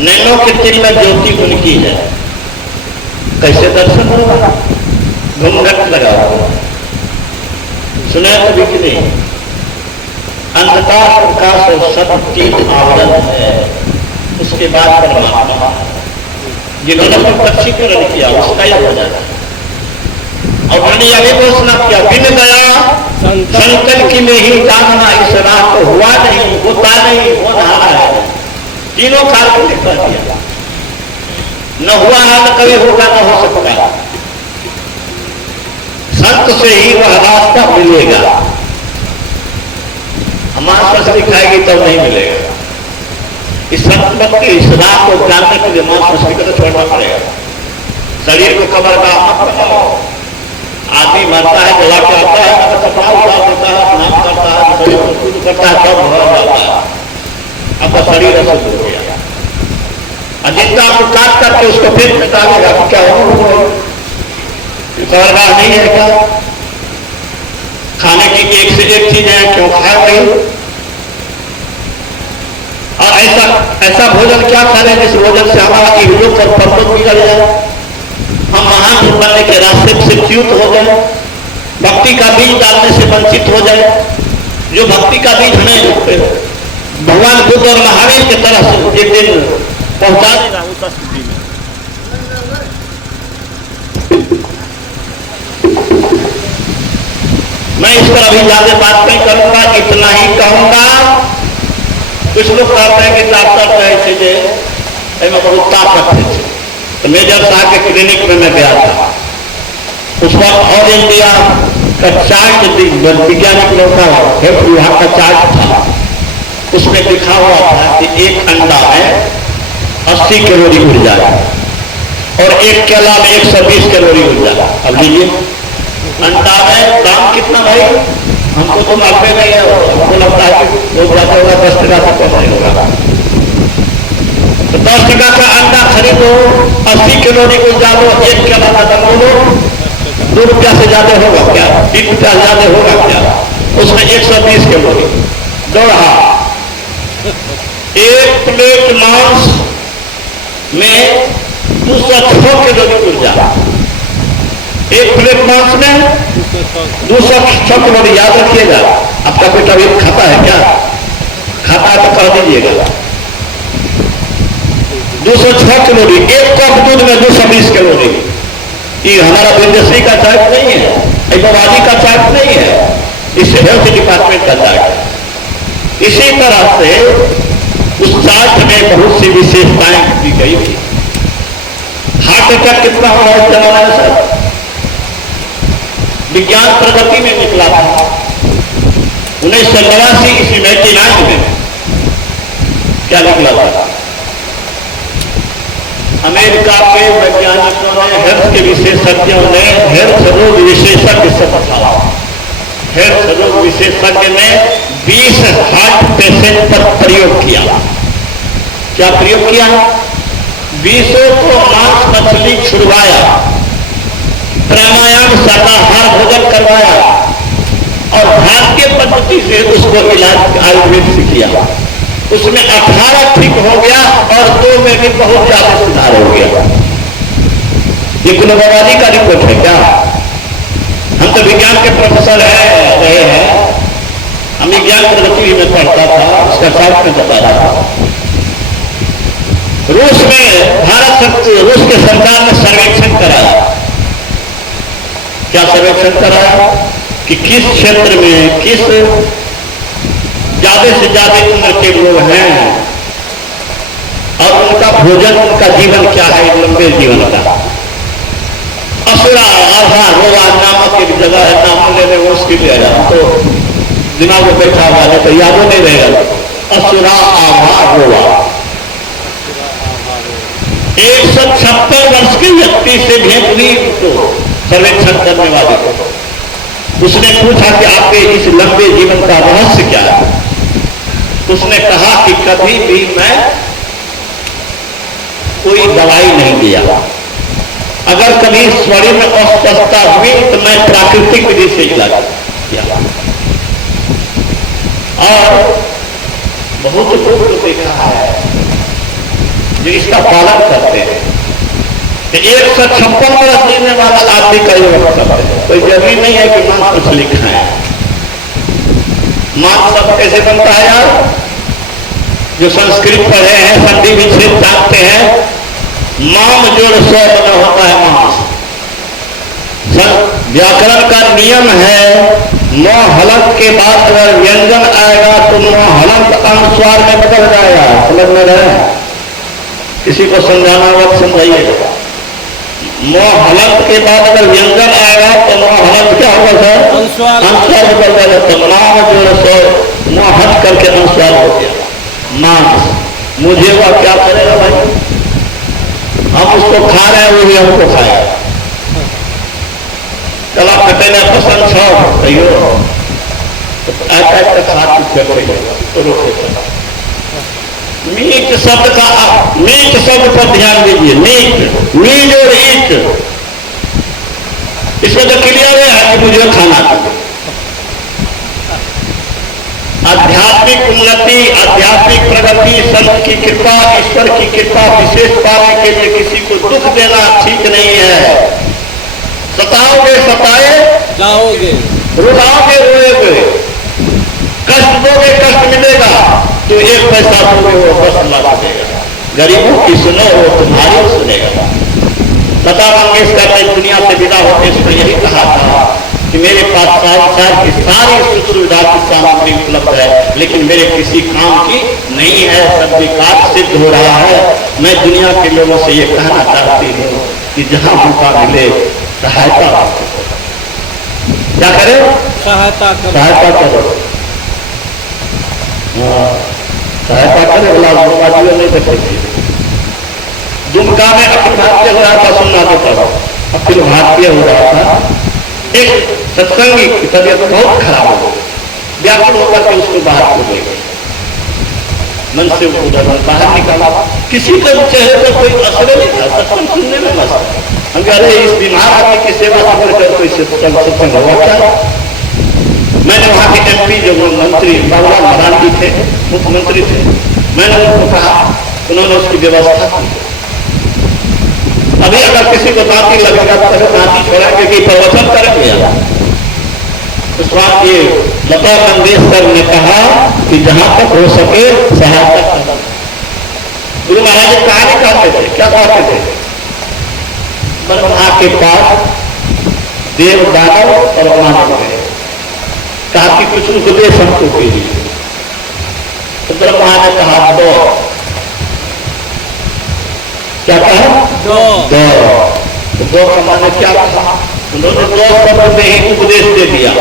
नैनों के तिल में ज्योति उनकी है, कैसे दर्शन होगा? घूंघट लगा हुआ, सुना कभी कि नहीं? अंधकार प्रकाश और सत्य तीन आवरण है, उसके बाद परमात्मा। जिन्होंने प्रकटीकरण किया उसका यह हो जाता है। और मैंने यह भी घोषणा किया, बिन गया संकट की में ही जानना, इस रात को हुआ नहीं, होता नहीं, हो रहा है। तीनों काल को लिख कर दिया, न हुआ है न कभी होगा, न हो सकता। संत से ही वह रास्ता मिलेगा। हमारे पास दिखाएगी तब नहीं मिलेगा। इस संत की इस रात को जानने के लिए मांस मछली को तो छोड़ना पड़ेगा। शरीर को कबर का मत बनाओ। आदमी मरता है, जला के आता है, कपड़ा उतार देता है, स्नान करता है, शरीर को शुद्ध करता है, तब भर जाता है, आपका शरीर अशुद्ध हो गया। जिंदा आपको काट करके उसको फिर निकालेगा, क्या हो? कबरगाह नहीं है क्या? खाने की एक से एक चीज है, क्यों खा रही? और ऐसा भोजन क्या खा रहे हैं जिस भोजन से हमारा इहलोक और परलोक बिगड़ जाए, हम महान बनने के रास्ते से च्युत हो जाए, भक्ति का बीज डालने से वंचित हो जाए। जो भक्ति का बीज हमें भगवान बुद्ध और महावीर की तरह से एक दिन पहुंचा देगा उस स्थिति में। मैं इस पर अभी ज्यादा बात नहीं करूंगा, इतना ही कहूंगा। कुछ लोग कहते हैं कि डॉक्टर कहे थे में बहुत ताकत है, तो मेजर साहब के क्लिनिक में मैं गया था। उस वक्त ऑल इंडिया का चार्ट, वैज्ञानिक लोग का हेल्थ विभाग का चार्ट था, उसमें लिखा हुआ था कि एक अंडा में 80 कैलोरी ऊर्जा है और एक केला में 120 कैलोरी ऊर्जा। अब लीजिए, अंडा में दाम कितना भाई? हमको तो मालूम नहीं है, हमको लगता है कि लोग जाता होगा 10 टका से कम नहीं होगा। तो 10 टका का अंडा खरीदो, 80 कैलोरी ऊर्जा लो, एक केला का दाम लो, 2 रुपया से ज्यादा होगा क्या? 3 रुपया ज्यादा होगा क्या? उसमें 120 कैलोरी। दोड़ा एक प्लेट मांस में 206 कैलोरी ऊर्जा। एक प्लेट मांस में 206 कैलोरी। याद रखिएगा। आपका बेटा भी खाता है क्या? खाता है तो कह दीजिएगा। 206 कैलोरी। एक कप दूध में 220 कैलोरी। ये हमारा विदेशी का चार्ट नहीं है, इबादी का चार्ट नहीं है, इस हेल्थ डिपार्टमेंट का चार्ट है। इसी तरह से उस चार्ट में बहुत सी विशेषताएं दी गई थी। हार्ट अटैक कितना हुआ है जमाना है सर? विज्ञान प्रगति में निकला था 1989 ईस्वी में, 89 में क्या निकला था? अमेरिका के वैज्ञानिकों ने, हेल्थ के विशेषज्ञों ने, हेल्थ रोग विशेषज्ञ सब था, हेल्थ रोग विशेषज्ञ ने 20 हार्ट पेशेंट पर प्रयोग किया। क्या प्रयोग किया? 20 को मांस मछली छुड़वाया, प्राणायाम शाकाहार भोजन करवाया और भारतीय पद्धति से उसको इलाज आयुर्वेद से किया। उसमें 18 ठीक हो गया और 2 में भी बहुत ज्यादा सुधार हो गया। ये गुणवादी का रिपोर्ट है क्या? हम तो विज्ञान के प्रोफेसर रहे हैं, हम विज्ञान प्रगति में पढ़ता था, उसका साथ में बता रहा था। रूस में रूस के सरकार ने सर्वेक्षण कराया। क्या सर्वेक्षण कराया? कि किस क्षेत्र में किस ज्यादा से ज्यादा उम्र के लोग हैं और उनका भोजन, उनका जीवन क्या है, लंबे जीवन का। असुरा आभा रोवा नामक एक जगह है, नाम लेने वो उसके लिए तो दिमाग में बैठा हुआ है तो यादों नहीं रहेगा। असुरा आभा रोवा 156 वर्ष के व्यक्ति से भेंट हुई तो सर्वेक्षण करने वाले को। उसने पूछा कि आपके इस लंबे जीवन का रहस्य क्या है? उसने कहा कि कभी भी मैं कोई दवाई नहीं लिया, अगर कभी शरीर में अस्वस्थता हुई तो मैं प्राकृतिक विधि से इलाज किया। और बहुत लोग देखा है जो इसका पालन करते हैं। 156 वर्ष जीने वाला आदमी का ये वक्त करते हैं। कोई जरूरी नहीं है कि मांस मछली खाएं। मांस सब कैसे बनता है यार? जो संस्कृत पढ़े हैं, संधि विच्छेद जानते हैं, माम जोड़ 100 बना होता है मांस। व्याकरण का नियम है 9 हलंत के बाद अगर व्यंजन आएगा तो 9 हलंत अनुस्वार में बदल जाएगा। समझ में रहे? किसी को समझाना वक्त समझाइएगा। 9 हलंत के बाद अगर व्यंजन आएगा तो 9 हलंत क्या होगा सर? अनुस्वार बदल जाएगा। तो नाम जोड़ 100 9 हट करके अनुस्वार हो गया। मांस मुझे वह क्या करेगा भाई? हम उसको खा रहे हैं, वो भी हमको खाएगा। चला कटे ने पसंद छो कहियो तो रोके। मीट शब्द का मीट शब्द पर ध्यान दीजिए। मीट मीट और ईट इसमें तो क्लियर है कि मुझे खाना चाहिए। आध्यात्मिक उन्नति, आध्यात्मिक प्रगति, संत की कृपा, ईश्वर की कृपा विशेष पाने के लिए किसी को दुख देना ठीक नहीं है। सताओगे सताए जाओगे, रुलाओगे रोएगे, कष्ट दोगे कष्ट मिलेगा। तो 1 पैसा दोगे वो 10 लाख देगा। गरीबों की सुनो वो तुम्हारी सुनेगा। लता मंगेशकर ने दुनिया से विदा होते समय यही कहा था कि मेरे पास संसार की सारी सुख सुविधा की सामग्री उपलब्ध है, लेकिन मेरे किसी काम की नहीं है। सब विकास सिद्ध हो रहा है। मैं दुनिया के लोगों से ये कहना चाहती हूँ कि जहाँ मौका मिले सहायता क्या करे? सहायता करो। सहायता करे बोला नहीं सकते। दुमका में अखिल भारतीय हो रहा था, सुनना देता था। अखिल भारतीय हो रहा था। एक सत्संगी की तबीयत बहुत खराब हो गई। व्याकुल होकर के उसको बाहर हो गई। मन से उधर बाहर निकाला। किसी के चेहरे पर कोई असर नहीं था। सत्संग सुनने में मस्त। हम कह रहे इस बीमार आदमी की सेवा करके कोई सत्संग हुआ क्या? मैंने वहां के MP जो मंत्री बाबूलाल मरांडी थे, मुख्यमंत्री थे, मैंने उनको कहा, उन्होंने उसकी व्यवस्था की। अभी अगर किसी को दांती लगेगा तो दांती छोड़ा क्योंकि प्रवचन करेंगे। उस बात ये लता मंगेशकर ने कहा कि जहां तक हो सके सहायता करना। गुरु महाराज जी कहानी कहते थे, क्या कहते थे? ब्रह्मा के पास देव दानव और मानव है। कहा कि कुछ उपदेश हमको कीजिए। तो ब्रह्मा ने कहा दो। क्या कहा? दो का माने क्या कहा? उन्होंने 2 शब्द में ही उपदेश दे दिया।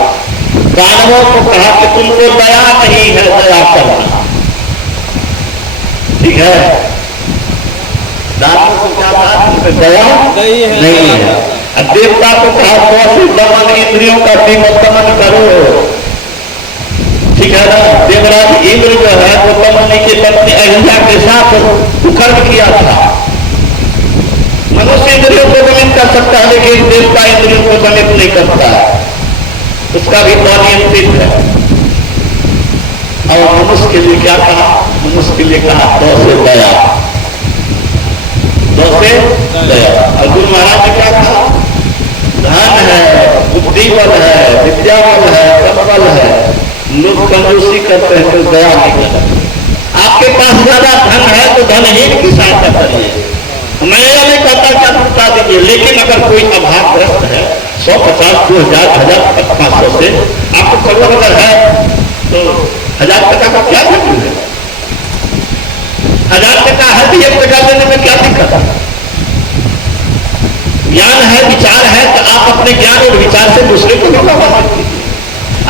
दानवों को कहा कि तुमको दया नहीं है, दया करना। ठीक है? दानवों को क्या कहा? तुमको दया नहीं है। और देवता को कहा तो दमन इंद्रियों का दमन करो। ठीक है ना? देवराज इंद्र जो है वो दमन की पत्नी अहिल्या के साथ कुकर्म किया था। मनुष्य इंद्रियों को दमित कर सकता है, लेकिन देवता इंद्रियों को दमित नहीं करता है। उसका भी तो नियंत्रित है। और मनुष्य के लिए क्या कहा? मनुष्य के लिए कहा 2 से दया। 2 से दया। और गुरु महाराज ने क्या कहा? धन है, बुद्धि बल है, विद्या बल है, संबल है, लोग कंजूसी करते हैं तो दया नहीं करते। आपके पास ज्यादा धन है तो धनहीन की सहायता करिए। मैं यह नहीं कहता कि आप बता दीजिए, लेकिन अगर कोई अभावग्रस्त है 150, 2000, 1000, 500 से आपको करोड़ अगर है तो 1000 टका का क्या जरूरत है? 1000 टका है तो 1 टका देने में क्या दिक्कत है? ज्ञान है, विचार है तो आप अपने ज्ञान और विचार से दूसरे को भी लाभान्वित कीजिए।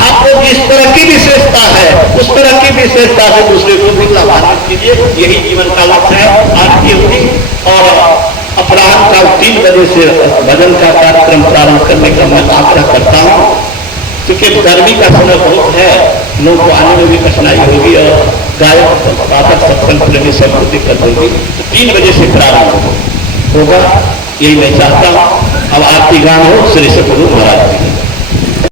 आपको जिस तरह की विशेषता है उस तरह की विशेषता से दूसरे को भी लाभान्वित कीजिए। यही जीवन का लक्ष्य है। आज की हुई और अपराह्न का 3 बजे से भजन का कार्यक्रम प्रारंभ करने का मैं आग्रह करता हूँ। क्योंकि गर्मी का समय बहुत है, लोगों को आने में भी कठिनाई होगी और गायक पाठक सत्संग प्रेमी सबको दिक्कत होगी। तो 3 बजे से प्रारंभ होगा, यही मैं चाहता हूँ। अब आरती गान हो श्री सतगुरु महाराज जी।